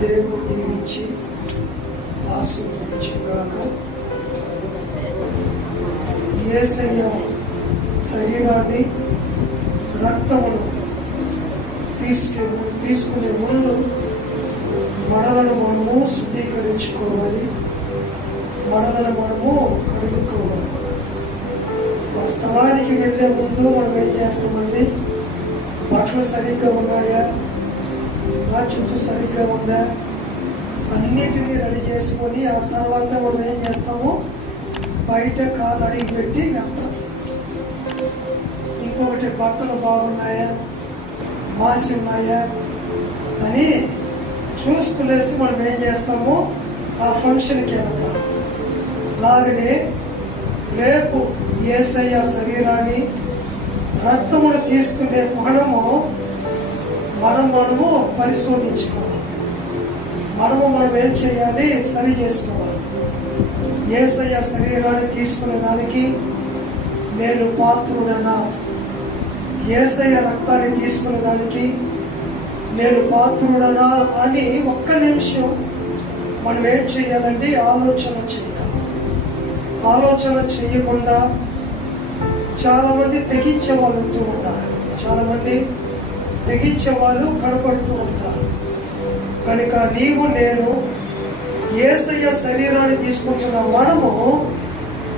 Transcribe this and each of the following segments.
దేవుడు దీవించి ఆశీర్వదించుగాక. యేసయ్య శరీరాన్ని రక్తమును తీసుకునే ముందు మనలను మనము శుద్ధీకరించుకోవాలి, మనలను మనము కడుక్కోవాలి. మన స్థలానికి వెళ్ళే ముందు మనం ఏం చేస్తామండి? బట్టలు సరిగ్గా ఉన్నాయా, నా చుట్టూ సరిగ్గా ఉందా, అన్నిటినీ రెడీ చేసుకొని ఆ తర్వాత మనం ఏం చేస్తాము? బయట కాలు అడిగి పెట్టి వెళ్తాం. ఇంకొకటి బట్టలు బాగున్నాయా, మాసి ఉన్నాయా అని చూసుకునేసి మనం ఏం చేస్తాము? ఆ ఫంక్షన్కి వెళ్తాం. అలాగనే రేపు యేసయ్య శరీరాన్ని రక్తమును తీసుకునే మనము పరిశోధించుకోవాలి. మనం ఏం చేయాలి? సరి చేసుకోవాలి. యేసయ్య శరీరాన్ని తీసుకునే దానికి నేను పాత్రుడన్నా, యేసయ్య రక్తాన్ని తీసుకునే దానికి నేను పాత్రుడనా అని ఒక్క నిమిషం మనం ఏం చేయాలండి? ఆలోచన చేయాలి. ఆలోచన చేయకుండా చాలా మంది తెగించే వాళ్ళు ఉంటూ ఉంటారు, చాలా మంది తెగించే వాళ్ళు కనపడుతూ ఉంటారు. కనుక నీవు నేను యేసయ్య శరీరాన్ని తీసుకుంటున్న మనము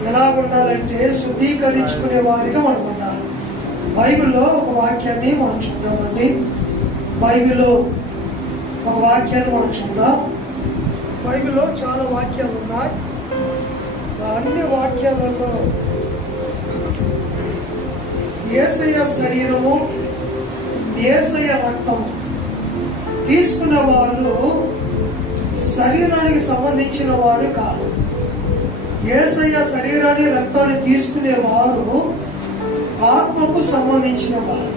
ఎలా ఉండాలంటే శుద్ధీకరించుకునే వారిగా మనం ఉండాలి. బైబిల్లో ఒక వాక్యాన్ని మనం చూద్దామండి. బైబిల్లో ఒక వాక్యాన్ని మనం చూద్దాం. బైబిల్లో చాలా వాక్యాలు ఉన్నాయి. అన్ని వాక్యాలలో యేసయ్య శరీరము, యేసయ్య రక్తము తీసుకున్న వాళ్ళు శరీరానికి సంబంధించిన వారు కాదు. యేసయ్య శరీరాన్ని రక్తాన్ని తీసుకునే వారు ఆత్మకు సంబంధించిన వారు.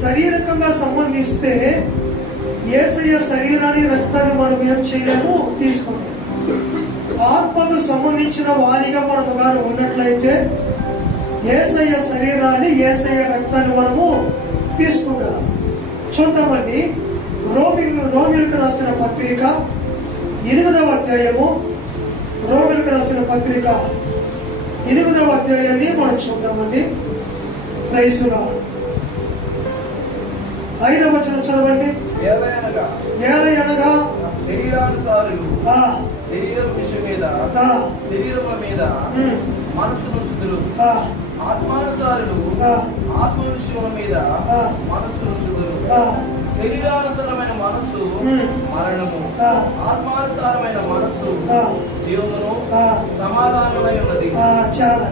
శారీరకంగా సంబంధిస్తే యేసయ్య శరీరాన్ని రక్తాన్ని మనం ఏం చేయలేము? తీసుకోలేము. ఆత్మకు సంబంధించిన వారిగా మనం గారు ఉన్నట్లయితే యేసయ్య శరీరాన్ని, యేసయ్య రక్తాన్ని మనము తీసుకోగలం. చూద్దామండి. రోమిలకు రాసిన పత్రిక 8వ అధ్యాయము, రోమిలకు రాసిన పత్రిక 8వ అధ్యాయాన్ని మనం చూద్దామండి. Praise the lord. 5వ వచనం చదవండి. ఏలయనగా శరీరానుసారులు శరీరం మీద మనసు నుంచుదురు, ఆత్మానుసారులు ఆత్మ విషయముల మీద మనస్సు నుంచుదురు. శరీరానుసారమైన మనస్సు మరణము, ఆత్మానుసారమైన మనస్సు జీవమును సమాధానమై ఉన్నది. చాలా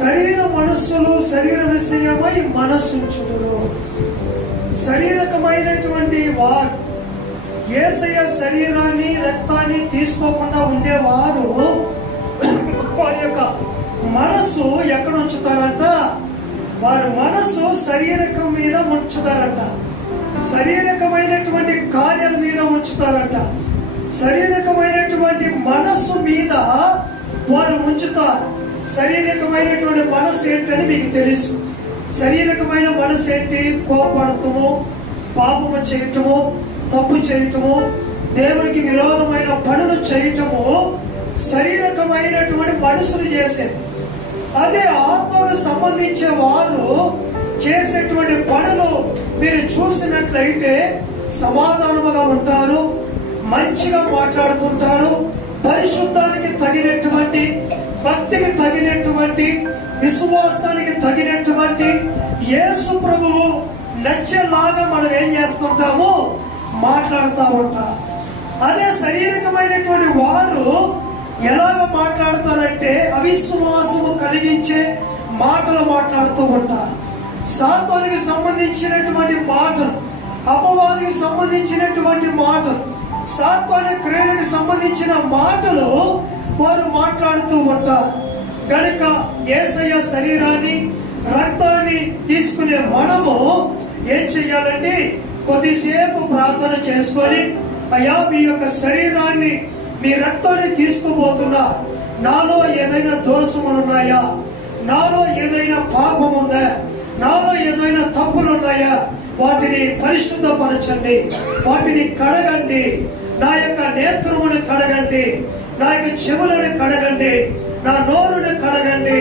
శరీర మనస్సులు శరీర విషయమై మనస్సు ఉంచుదురు. శారీరకమైనటువంటి వారు యేసయ్య శరీరాన్ని రక్తాన్ని తీసుకోకుండా ఉండేవారు వారి యొక్క మనస్సు ఎక్కడ ఉంచుతారంట? వారి మనస్సు శారీరకం మీద ఉంచుతారంట, శారీరకమైనటువంటి కార్యాల మీద ఉంచుతారంట, శారీరకమైనటువంటి మనస్సు మీద వారు ఉంచుతారు. శారీరకమైనటువంటి మనస్సు ఏంటని మీకు తెలుసు. శారీరకమైన మనస్సు ఏంటి? కోపడటము, పాపము చేయటము, తప్పు చేయటము, దేవునికి విరోధమైన పనులు చేయటము శారీరకమైనటువంటి మనసులు చేసేది. అదే ఆత్మకు సంబంధించిన వారు చేసేటువంటి పనులు మీరు చూసినట్లయితే సమాధానముగా ఉంటారు, మంచిగా మాట్లాడుతుంటారు, పరిశుద్ధానికి తగినటువంటి, భక్తికి తగినటువంటి, విశ్వాసానికి తగినటువంటి, యేసు ప్రభువు నచ్చేలాగా మనం ఏం చేస్తుంటాము? మాట్లాడుతూ ఉంటాం. అదే శారీరకమైనటువంటి వారు ఎలాగ మాట్లాడతారంటే అవిశ్వాసము కలిగించే మాటలు మాట్లాడుతూ ఉంటారు. సాతానునికి సంబంధించినటువంటి మాటలు, అపవాదికి సంబంధించినటువంటి మాటలు, సాతాను క్రియలకు సంబంధించిన మాటలు వారు మాట్లాడుతూ ఉంటారు. కనుక యేసయ్య శరీరాన్ని రక్తాన్ని తీసుకునే మనము ఏం చెయ్యాలండి? కొద్దిసేపు ప్రార్థన చేసుకొని, అయ్యా మీ యొక్క శరీరాన్ని, మీ రక్తాన్ని తీసుకోబోతున్నా, నాలో ఏదైనా దోషములు ఉన్నాయా, నాలో ఏదైనా పాపం ఉందా, నాలో ఏదైనా తప్పులు ఉన్నాయా, వాటిని పరిశుద్ధపరచండి, వాటిని కడగండి. నా యొక్క నేత్రమును కడగండి, నా యొక్క చెవులను కడగండి, నా నోరును కడగండి,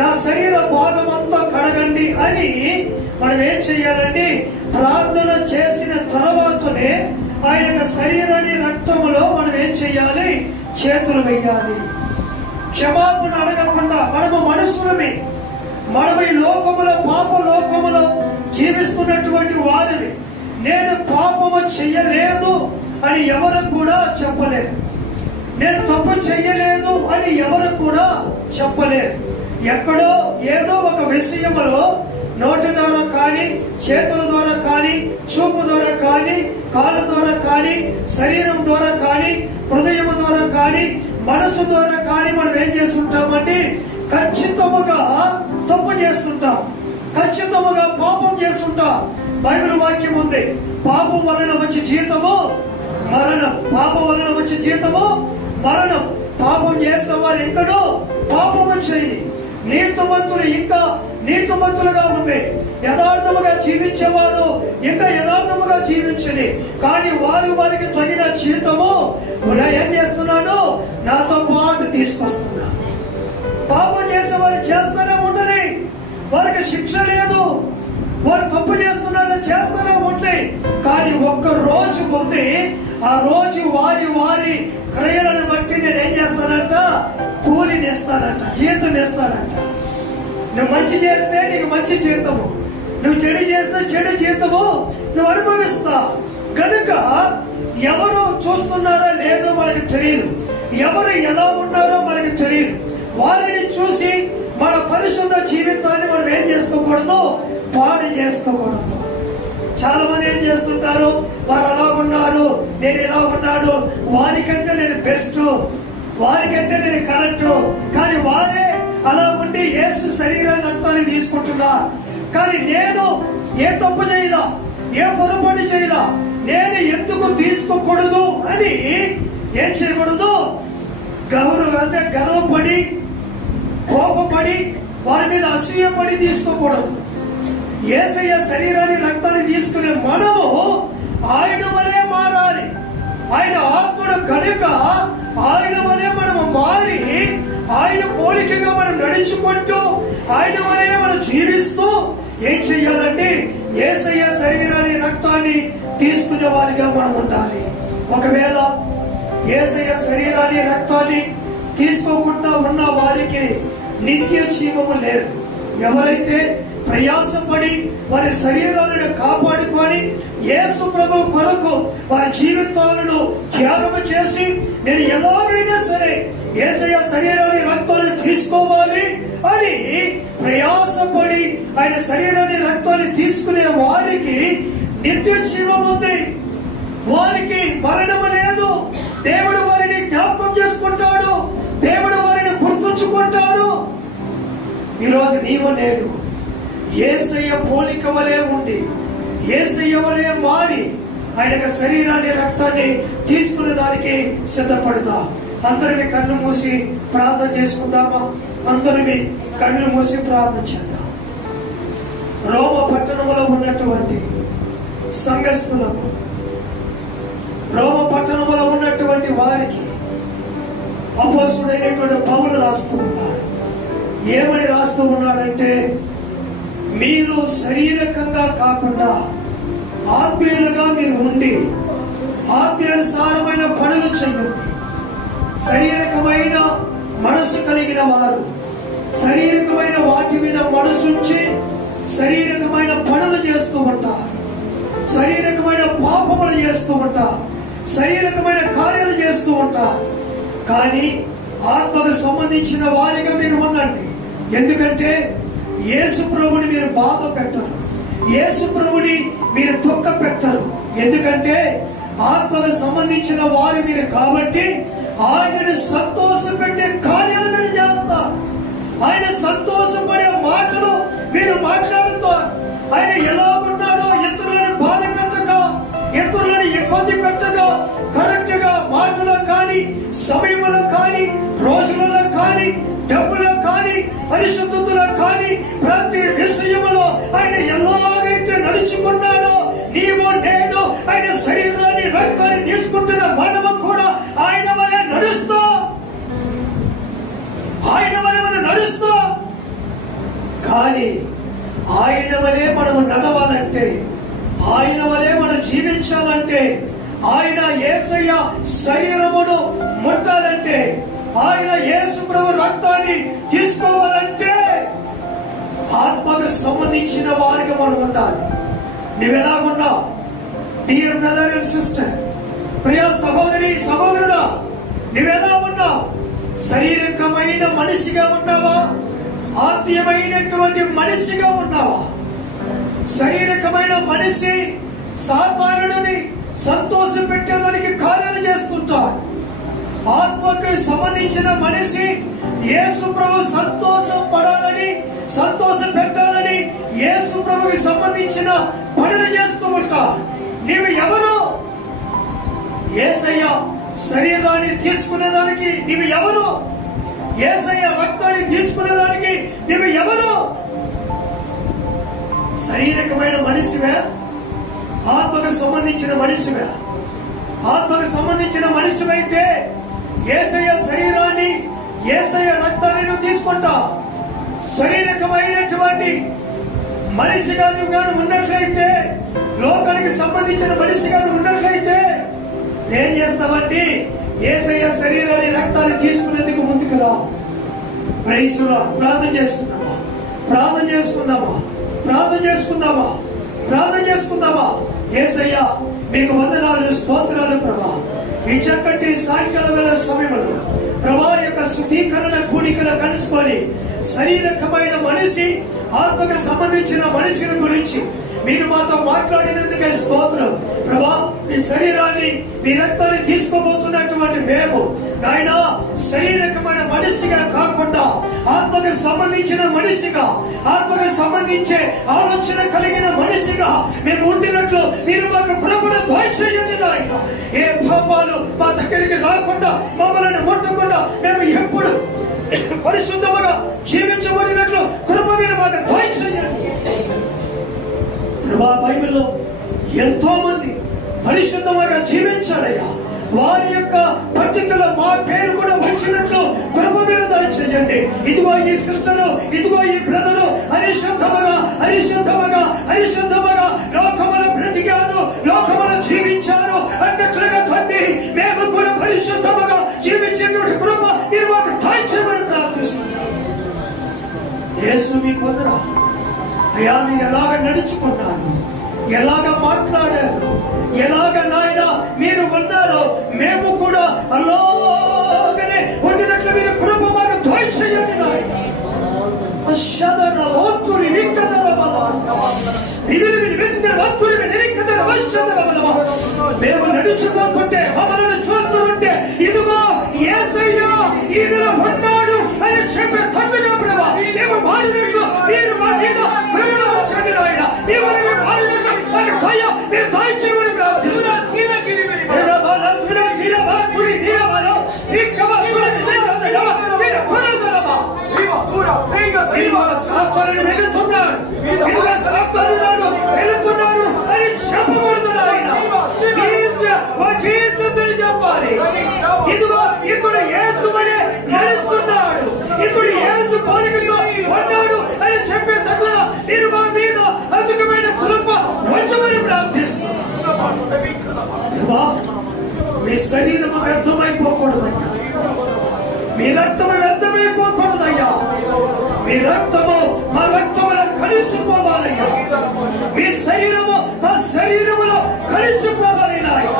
నా శరీర భాగం అంతా కడగండి అని మనం ఏం చెయ్యాలండి? ప్రార్థన చేసిన తర్వాతనే ఆయన యొక్క శరీరాన్ని రక్తములో మనం ఏం చెయ్యాలి? చేతులు వేయాలి. క్షమాపణ అడగకుండా మనము మనుషులమే, మనము ఈ లోకములో పాప లోకములో జీవిస్తున్నటువంటి వారిని. నేను పాపము చెయ్యలేదు అని ఎవరు కూడా చెప్పలేరు, నేను తప్పు చెయ్యలేదు అని ఎవరు కూడా చెప్పలేరు. ఎక్కడో ఏదో ఒక విషయంలో నోటి ద్వారా కానీ, చేతుల ద్వారా కానీ, చూపు ద్వారా కానీ, కాళ్ళ ద్వారా కానీ, శరీరం ద్వారా కానీ, హృదయం ద్వారా కానీ, మనసు ద్వారా కానీ మనం ఏం చేస్తుంటామండి? ఖచ్చితముగా తప్పు చేస్తుంటాం, ఖచ్చితముగా పాపం చేస్తుంటాం. బైబిల్ వాక్యం ఉంది, పాపం వలన వచ్చే జీతము మరణం, పాపం వలన వచ్చే జీతము మరణం. పాపం చేసేవారు ఎక్కడో పాపము చేయని, నీతిమంతులు ఇంకా నీతిమంతులుగా ఉండే, యథార్థముగా జీవించేవారు ఇంకా యథార్థముగా జీవించని, కానీ వారికి తగిన జీతము ఏం చేస్తున్నాడు? నాతో పాటు తీసుకొస్తున్నా. పాపం చేసేవారు చేస్తూనే ఉండని, వారికి శిక్ష లేదు, వారు తప్పు చేస్తున్నారని చేస్తూనే ఉంటే, కానీ ఒక్క రోజు ఉంది, ఆ రోజు వారి క్రియలను బట్టి నేను ఏం చేస్తానంట? కూలిని ఇస్తానంట, జీతం ఇస్తానంట. నువ్వు మంచి చేస్తే నీకు మంచి జీతము, నువ్వు చెడు చేస్తే చెడు జీతము నువ్వు అనుభవిస్తా. కనుక ఎవరు చూస్తున్నారో లేదో మనకు తెలియదు, ఎవరు ఎలా ఉన్నారో మనకు తెలియదు. వారిని చూసి మన పరిశుద్ధ జీవితాన్ని మనం ఏం చేసుకోకూడదు? పాడు చేసుకోకూడదు. చాలా మంది ఏం చేస్తుంటారు? వారు అలా ఉన్నారు, నేను ఎలా ఉన్నాడు, వారికంటే నేను బెస్ట్, వారికంటే నేను కరెక్ట్. కానీ వారే అలా ఉండి యేసు శరీరాన్ని అంతాన్ని తీసుకుంటున్నా. కానీ నేను ఏ తప్పు చేయలా, ఏ పొరపాటు చేయలా, నేను ఎందుకు తీసుకోకూడదు అని ఏం చేయకూడదు? గర్వపడి, కోపపడి, వారి మీద అసూయపడి తీసుకోకూడదు. యేసయ్య శరీరాన్ని రక్తాన్ని తీసుకునే మనము ఆయన వలే మారాలి. ఆయన ఆత్ముడు కనుక ఆయన వలే మనము మారి, ఆయన పోలికగా మనం నడుచుకుంటూ, ఆయన వలే మనం జీవిస్తూ ఏం చెయ్యాలండి? యేసయ్య శరీరాన్ని రక్తాన్ని తీసుకునే వారిగా మనం ఉండాలి. ఒకవేళ యేసయ్య శరీరాన్ని రక్తాన్ని తీసుకోకుండా ఉన్న వారికి నిత్య జీవము లేదు. ఎవరైతే ప్రయాసపడి వారి శరీరాలను కాపాడుకొని యేసు ప్రభు కొరకు వారి జీవితాలను త్యాగం చేసి, నేను ఎలాగైనా సరే యేసయ్య శరీరాన్ని రక్తాన్ని తీసుకోవాలి అని ప్రయాసపడి ఆయన శరీరాన్ని రక్తాన్ని తీసుకునే వారికి నిత్య జీవం ఉంది, వారికి మరణము లేదు. దేవుడు వారిని జ్ఞాపకం చేసుకుంటాడు, దేవుడు వారిని గుర్తుంచుకుంటాడు. ఈరోజు నీవు నేను యేసయ్య పోలిక వలె ఉండి, యేసయ్య వలె మారి ఆయన శరీరాన్ని రక్తాన్ని తీసుకునే దానికి సిద్ధపడదా? అందరినీ కళ్ళు మూసి ప్రార్థన చేసుకుందామా? అందరినీ కళ్ళు మూసి ప్రార్థన చేద్దాం. రోమ పట్టణంలో ఉన్నటువంటి సంఘస్థులకు, రోమ పట్టణంలో ఉన్నటువంటి వారికి అపోస్తుడైనటువంటి పౌలు రాస్తూ ఉన్నాడు. ఏమని రాస్తూ ఉన్నాడంటే, మీరు శారీరకంగా కాకుండా ఆత్మీయులుగా మీరు ఉండి ఆత్మీయానుసారమైన పనులు చేయండి. శారీరకమైన మనసు కలిగిన వారు శారీరకమైన వాటి మీద మనసుంచి శారీరకమైన పనులు చేస్తూ ఉంటారు, శారీరకమైన పాపములు చేస్తూ ఉంటారు, శారీరకమైన కార్యాలు చేస్తూ ఉంటారు. కానీ ఆత్మకు సంబంధించిన వారిగా మీరు ఉండండి. ఎందుకంటే యేసు ప్రభుని మీరు బాధ పెట్టరు, యేసు ప్రభుని మీరు దుఃఖ పెట్టరు. ఎందుకంటే ఆత్మకు సంబంధించిన వారు మీరు కాబట్టి ఆయనను సంతోషపెట్టే కార్యాలు మీరు చేస్తారు. ఆయన సంతోషపడే మాటలు మీరు మాట్లాడుతారు. ఆయన ఎలా ఉన్నాడో ఇతరులను బాధ పెట్టగా, ఇతరులను ఇబ్బంది పెట్టగా, కరెక్ట్ గా మాటలో కానీ, సమయంలో కానీ, రోజులలో కానీ, డబ్బులో కానీ, పరిశుద్ధతలో కానీ, ప్రతి విషయంలో ఆయన ఎలాగైతే నడుచుకున్నాడో కానీ ఆయన వలె మనము నడవాలంటే, ఆయన వలె మనం జీవించాలంటే, ఆయన యేసయ్య శరీరమును ముట్టాలంటే, ఆయన యేసు ప్రభు రక్తాన్ని తీసుకోవాలంటే ఆత్మకు సంబంధించిన వారికి మనం ఉండాలి. నువ్వెలాగున్నావు డియర్ బ్రదర్ అండ్ సిస్టర్, ప్రియ సహోదరి సహోదరుడా, నువ్వెలా ఉన్నావు? శారీరకమైన మనిషిగా ఉన్నావా? ఆత్మీయమైనటువంటి మనిషిగా ఉన్నావా? శారీరకమైన మనిషి సాతానుడిని సంతోష పెట్టేదానికి కార్యాలు చేస్తుంటాడు. ఆత్మకు సంబంధించిన మనిషి యేసు ప్రభు సంతోషం పడాలని, సంతోషం పెట్టాలని యేసు ప్రభుకి సంబంధించిన పనులు చేస్తూ ఉంటాడు. నీవు ఎవరు? యేసయ్య శరీరాన్ని తీసుకునేదానికి నీవు ఎవరు? యేసయ్య రక్తాన్ని తీసుకునేదానికి నీవు ఎవరు? శారీరకమైన మనిషివే? ఆత్మకు సంబంధించిన మనిషివే? ఆత్మకు సంబంధించిన మనిషివైతే యేసయ్య శరీరాన్ని, యేసయ్య రక్తాన్ని నువ్వు తీసుకుంటా. శారీరకమైనటువంటి మనిషిగా నువ్వు గాను ఉన్నట్లయితే, లోకానికి సంబంధించిన మనిషిగా నువ్వు ఉన్నట్లయితే ఏం చేస్తావండి? యేసయ్య శరీరాన్ని, రక్తాన్ని తీసుకునేందుకు ముందుకు రా. Praise the lord. ప్రార్థన చేసుకుందామా? ప్రార్థన చేసుకుందామా? ప్రార్థన చేసుకుందామా? ప్రార్థన చేసుకుందామా? యేసయ్య మీకు వందనాలు, స్తోత్రాలు ప్రభా. ఈ చక్కటి సాయంకాల వేళ సమయంలో ప్రభా యొక్క శుద్ధీకరణ కూడికలు కలుసుకొని శారీరకమైన మనిషి, ఆత్మకు సంబంధించిన మనిషిని గురించి మీరు మాతో మాట్లాడినందుకే స్తోత్రం ప్రభా. మీ శరీరాన్ని, మీ రక్తాన్ని తీసుకోబోతున్నటువంటి మేము నాయన శారీరకమైన మనిషిగా కాకుండా ఆత్మకు సంబంధించిన మనిషిగా, ఆత్మకు సంబంధించే ఆలోచన కలిగిన మనిషిగా మేము ఉండినట్లు మీరు మాకు కృపను దయచేయండి నాయన. ఏ భావాలు మా దగ్గరికి రాకుండా, మమ్మల్ని ముట్టకుండా మేము ఎప్పుడు పరిశుద్ధముగా జీవించబడినట్లు కృప మీరు మాకు దయచేయండి ప్రభా. బైబిల్లో ఎంతో మంది పరిశుద్ధంగా జీవించారయ్యా. వారి యొక్క పట్టికలో మా పేరు కూడా వచ్చినట్లు కృప మీరు దయచేయండి. ఇదిగో ఈ సిస్టరు, ఇదిగో ఈ బ్రదరు పరిశుద్ధముగా, పరిశుద్ధముగా, పరిశుద్ధముగా లోకములో బ్రతికారు, లోకములో జీవించారు అన్నట్లుగా తండ్రి మేము కూడా పరిశుద్ధముగా జీవించేటువంటి కృప మీరు మాకు దయచేయమని ప్రార్థిస్తున్నాం. యేసు మీ కొందరు అయ్యా, మీరు ఎలాగ నడుచుకున్నారు, ఎలాగ మాట్లాడారు, ఎలాగ నాయన మీరు ఉన్నారో మేము కూడా అలాగనే ఉండినట్లు మీరు కృప మాకు దయచేయండి నాయన. మేము నడుచుకుంటుంటే, మమ్మల్ని చూస్తుంటే ఇదిగో యేసయ్య ఈయనలో ఉన్నాడు అని చెప్పే తండ్రిగా ప్రభా మేము మారినట్లు మీరు మా మీద కృపను ఉంచండి నాయన. మేము మారినట్లు మాకు దయ మీరు దయచేయమని ప్రార్థిస్తున్నాం. వెళుతున్నాడు అని చెప్పకూడదు నాయన. అని చెప్పాలి. ఇదిగో ఇతడు యేసు వలె నడుస్తున్నాడు, ఇతడు యేసు పోలికతో ఉన్నాడు అని చెప్పేటట్లుగా మీరు మా మీద అధికమైన కృప ఉంచమని ప్రార్థిస్తున్నాను. మీ శరీరం వ్యర్థమైపోకూడదయ్యా, మీ రక్తము వ్యర్థమైపోకూడదయ్యా. మీ రక్తము మా రక్తములో కలిసిపోవాలయ్యా. మీ శరీరము మా శరీరములో కలిసిపోవాలి నాయన.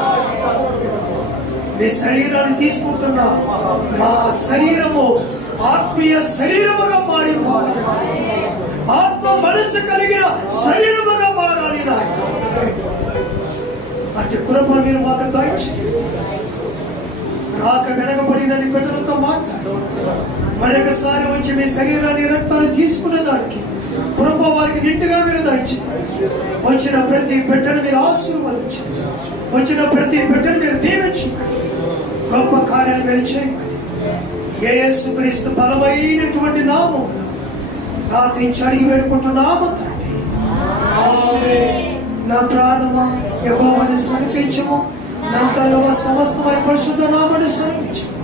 మీ శరీరాన్ని తీసుకుంటున్నా మా శరీరము ఆత్మీయ శరీరముగా మారిపోవాలి. ఆత్మ మనసు కలిగిన శరీరముగా మారాలి నాయన. అటు కృప మీరు మాకు దయచేయండి. రాక వెనకబడిన బిడ్డలతో మాట్లాడు. మరొకసారి వచ్చి మీ శరీరాన్ని, రక్తాన్ని తీసుకునే దానికి కృప వారికి నిండుగా మీరు దయచేయండి. వచ్చిన ప్రతి బిడ్డను మీరు ఆశీర్వదించండి. వచ్చిన ప్రతి బిడ్డను మీరు దీవించండి. గొప్ప కార్యాలు మీరు చేయమని యేసుక్రీస్తు బలమైనటువంటి నామములో ప్రార్థించి అడిగి వేడుకుంటున్నాము తండ్రి. ఆమేన్. నా ప్రాణమా యెహోవాను స్తుతించుము, నా తలవ సమస్తమైన పరిశుద్ధ నామమును స్తుతించుము.